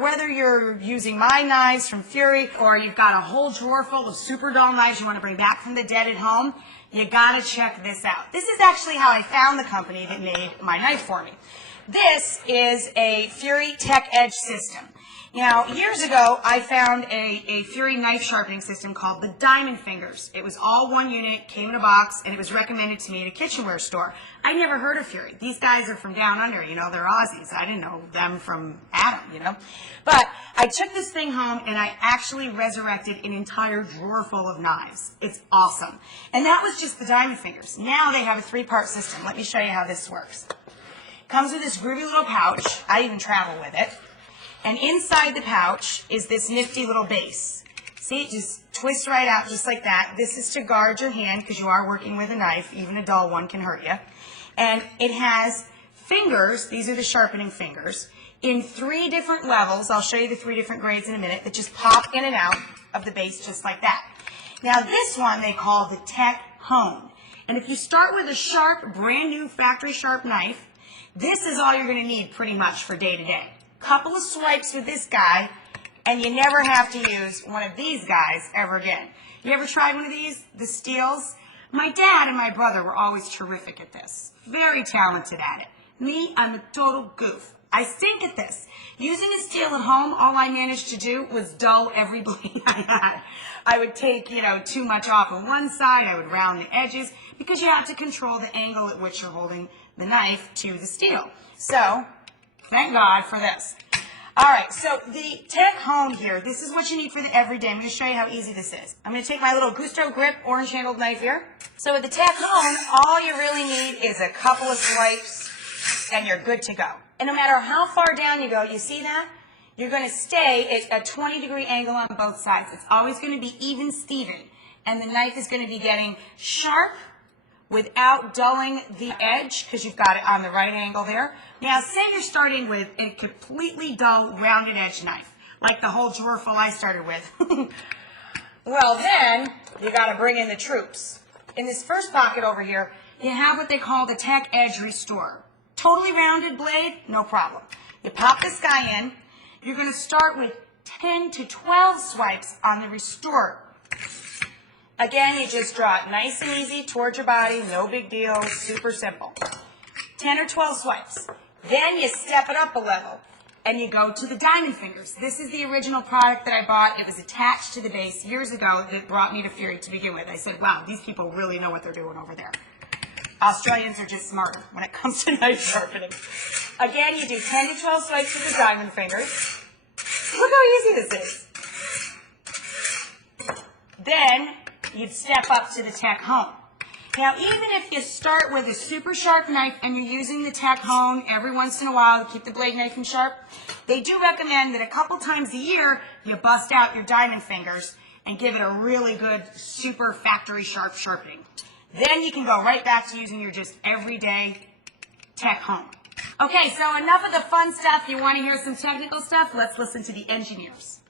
Whether you're using my knives from Furi or you've got a whole drawer full of super dull knives you want to bring back from the dead at home, you gotta check this out. This is actually how I found the company that made my knife for me. This is a Furi Tech Edge system. Now, years ago, I found a Furi knife sharpening system called the Diamond Fingers. It was all one unit, came in a box, and it was recommended to me at a kitchenware store. I'd never heard of Furi. These guys are from down under, you know, they're Aussies. I didn't know them from Adam, you know. But I took this thing home, and I actually resurrected an entire drawer full of knives. It's awesome. And that was just the Diamond Fingers. Now they have a 3-part system. Let me show you how this works. It comes with this groovy little pouch. I even travel with it. And inside the pouch is this nifty little base. See, it just twists right out just like that. This is to guard your hand because you are working with a knife. Even a dull one can hurt you. And it has fingers, these are the sharpening fingers, in 3 different levels. I'll show you the 3 different grades in a minute that just pop in and out of the base just like that. Now this one they call the Tech Hone. And if you start with a sharp, brand new factory sharp knife, this is all you're going to need pretty much for day to day. Couple of swipes with this guy, and you never have to use one of these guys ever again. You ever tried one of these, the steels? My dad and my brother were always terrific at this. Very talented at it. Me, I'm a total goof. I stink at this. Using a steel at home, all I managed to do was dull every blade I had. I would take, too much off on one side. I would round the edges because you have to control the angle at which you're holding the knife to the steel. So, thank God for this. All right, so the Tech Hone here, this is what you need for the everyday. I'm going to show you how easy this is. I'm going to take my little Gusto Grip orange handled knife here. So with the Tech Hone, all you really need is a couple of swipes and you're good to go. And no matter how far down you go, you see that? You're going to stay at a 20-degree angle on both sides. It's always going to be even Steven. And the knife is going to be getting sharp without dulling the edge, because you've got it on the right angle there. Now, say you're starting with a completely dull, rounded edge knife, like the whole drawer full I started with. Well, then, you got to bring in the troops. In this first pocket over here, you have what they call the Tech Edge Restore. Totally rounded blade, no problem. You pop this guy in. You're going to start with 10 to 12 swipes on the Restore. Again, you just draw it nice and easy towards your body, no big deal, super simple. 10 or 12 swipes. Then you step it up a level, and you go to the Diamond Fingers. This is the original product that I bought. It was attached to the base years ago that brought me to Furi to begin with. I said, wow, these people really know what they're doing over there. Australians are just smarter when it comes to knife sharpening. Again, you do 10 to 12 swipes with the Diamond Fingers. Look how easy this is. Then you'd step up to the Tech Hone. Now, even if you start with a super sharp knife and you're using the Tech Hone every once in a while to keep the blade nice and sharp, they do recommend that a couple times a year you bust out your Diamond Fingers and give it a really good super factory sharp sharpening. Then you can go right back to using your just everyday Tech Hone. Okay, so enough of the fun stuff. You want to hear some technical stuff? Let's listen to the engineers.